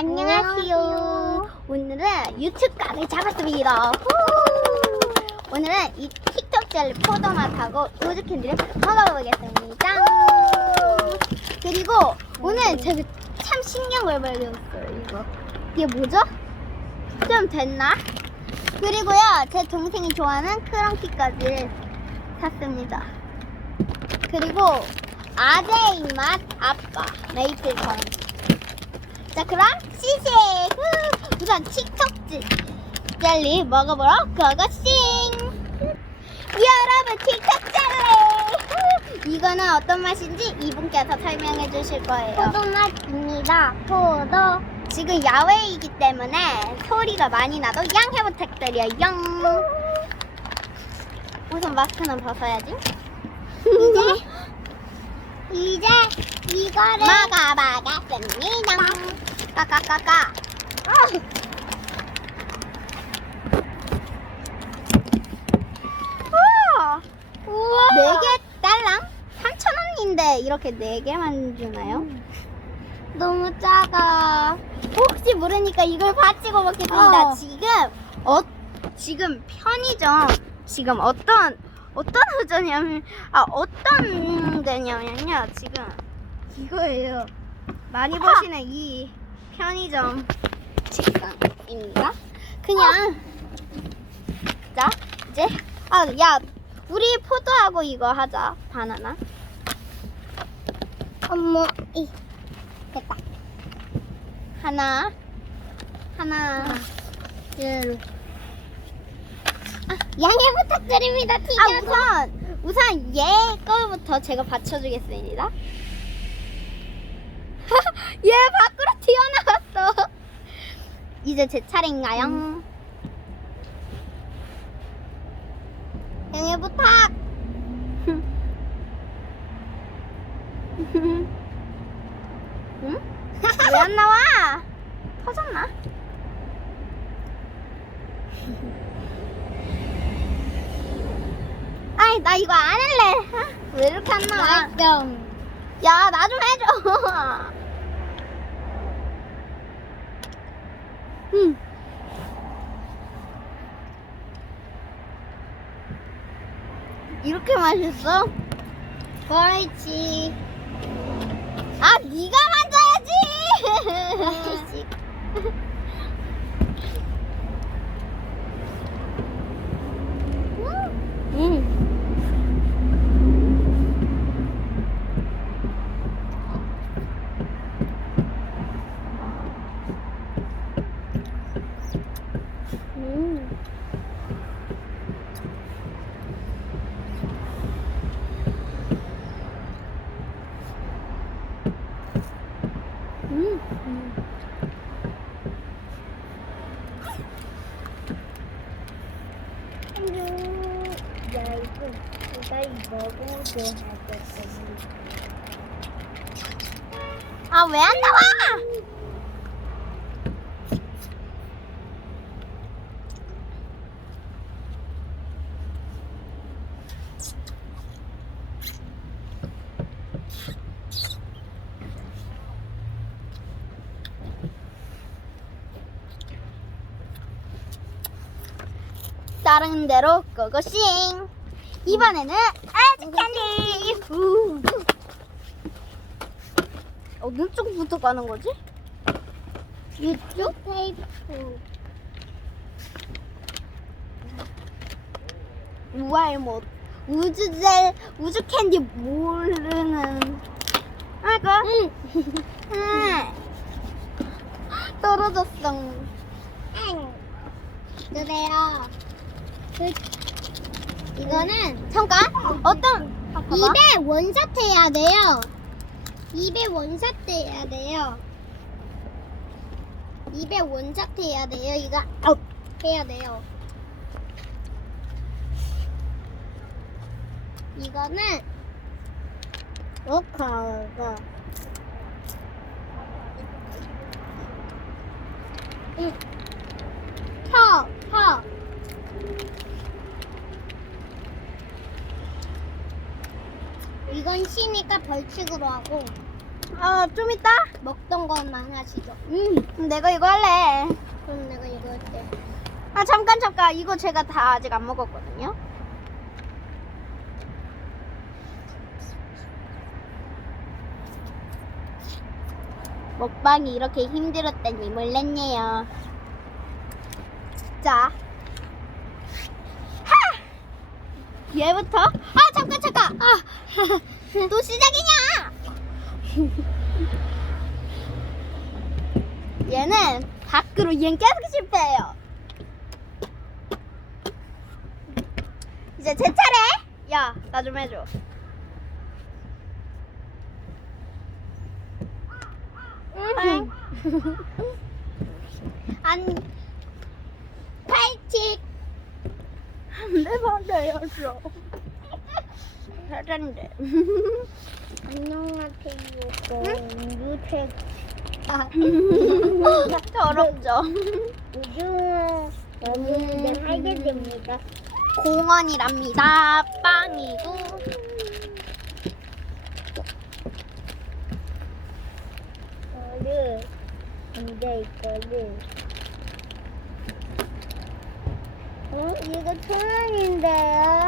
안녕하세요. 오늘은 유튜브각을 잡았습니다. 후! 오늘은 이 틱톡 젤리 포도맛하고 우즈 캔디를 먹어보겠습니다. 그리고 오늘 제가 참걸 발견했어요. 이거 이게 뭐죠? 좀 됐나? 그리고요 제 동생이 좋아하는 크런키까지 샀습니다. 그리고 아재 입맛 아빠 메이플 건. 자 그럼 시식. 후! 우선 틱톡 젤- 젤리 먹어보러 고고싱. 여러분 틱톡 젤리 후! 이거는 어떤 맛인지 이분께서 설명해 주실 거예요. 포도맛입니다. 포도. 지금 야외이기 때문에 소리가 많이 나도 양해 부탁드려요. 우선 마스크는 벗어야지. 이제 이제 이거를 먹어보겠습니다. 까까까까. 우와. 우와. 네개 딸랑 3천 원인데 이렇게 네 개만 주나요? 너무 작아. 혹시 모르니까 이걸 받치고 먹겠습니다. 어. 지금 어 지금 편의점 지금 어떤 어떤 의자냐면 아 어떤 데냐면요 지금 이거예요. 많이 보시는 이 편의점 식당입니다. 그냥 자 이제 아야 우리 포도하고 이거 하자 바나나. 어머 이 됐다. 하나 하나 둘. 아, 양해 부탁드립니다, 튀겨서. 아, 우선, 우선 얘 거부터 제가 받쳐주겠습니다. 얘 밖으로 튀어나왔어. 이제 제 차례인가요? 양해 부탁. 응? 왜 안 나와? 터졌나? 아이 나 이거 안 할래. 아, 왜 이렇게 안 나와? 야 나 좀 해줘. 음. 이렇게 맛있어? 그렇지. 아 네가 만져야지. 음. 음. 음. 아, 왜 안 나와? 다른 대로 고고싱. 이번에는 아직 캔디. 후. 어느 쪽부터 가는 거지? 이쪽? 테이프 우아의 뭐 우주젤 우주 캔디 모르는. 아이고. 응. 떨어졌어. 그래요 그, 이거는 잠깐 어떤 입에 원샷 해야 돼요. 입에 원샷 해야 돼요. 입에 원샷 해야 돼요. 이거 아웃 해야 돼요. 이거는 오카가 펴, 쉬니까 벌칙으로 하고 어, 좀 이따? 먹던 것만 하시죠. 음, 내가 이거 할래. 그럼 내가 이거 할게. 아, 잠깐, 잠깐. 이거 제가 다 아직 안 먹었거든요. 먹방이 이렇게 힘들었다니 몰랐네요. 자. 하! 얘부터? 아, 잠깐, 잠깐! 아, 또 시작이냐! 얘는 밖으로 얘는 계속 실패해요. 이제 제 차례. 야, 나 좀 해줘. 응. 안 팔칙. 내 반대였어. 잘한데. 안녕하세요. 유책. 아, 더럽죠. 우중은 여기는 하게 됩니다. 공원이랍니다. 빵이고. 이거를 이제 이거를 어? 이거 천 원인데요.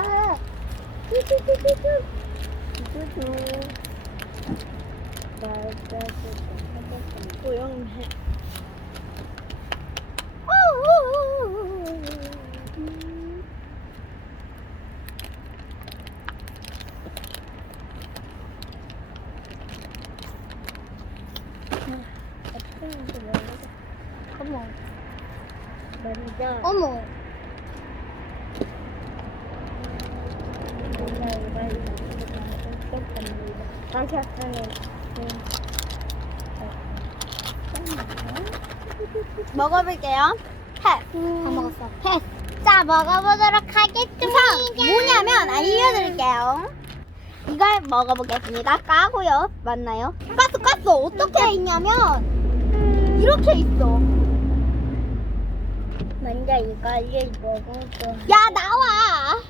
조용해. 어머. 먼저. 어머. 먹어볼게요. 패스. 다 먹었어. 패스. 자, 먹어보도록 하겠습니다. 뭐냐면 알려드릴게요. 이걸 먹어보겠습니다. 까고요. 맞나요? 깠어, 깠어. 어떻게 있냐면 이렇게 있어. 먼저 이거를 먹고. 야, 나와.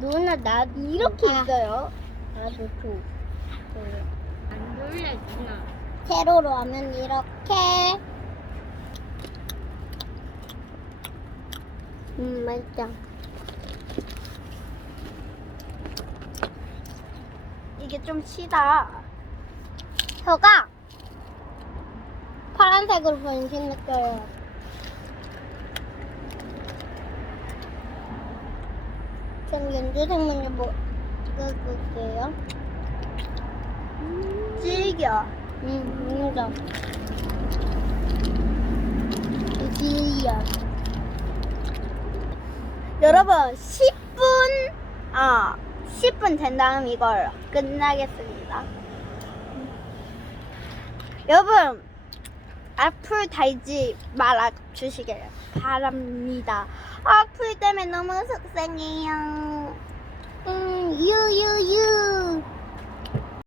누나 나 이렇게 아, 있어요. 나도 줘. 안 돌려 누나. 세로로 하면 이렇게. 음 맛있다. 이게 좀 시다. 혀가 파란색으로 변신했어요. 그럼 연두색 먼저 뭐 먹어볼게요. 질겨. 음, 맞아. 이지야. 여러분 10분 아 10분 된 다음 이걸 끝나겠습니다. 여러분 악플 달지 말아 주시길 바랍니다. 악플 때문에 너무 속상해요. 음, 유유유.